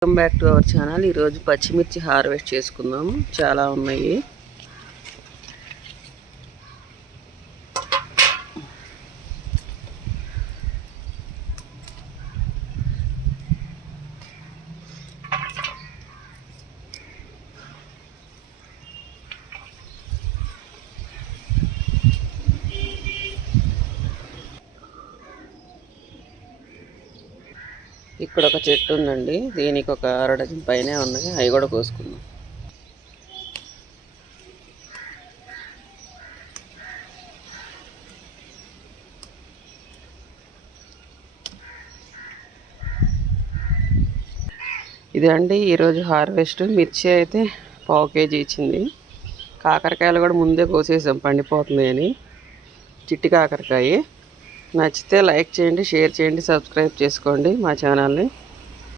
Welcome back to our channel. ఈరోజు పచ్చిమిర్చి harvest చేసుకుందాం. చాలా ఉన్నాయి. ఇక్కడ ఒక చెట్టు ఉందండి. దీనికి ఒక 1/2 డజన్ పైనే ఉన్నాయి. అవి కూడా కోసుకుందాం. ఇది అండి ఈరోజు హార్వెస్ట్. మిర్చి అయితే 1/2 కేజీ ఇచ్చింది. కాకరకాయలు కూడా ముందే కోసేసాం పండిపోతుంది అని. చిట్టి కాకరకాయ. నచ్చితే లైక్ చేయండి, షేర్ చేయండి, సబ్స్క్రైబ్ చేసుకోండి మా ఛానల్ని.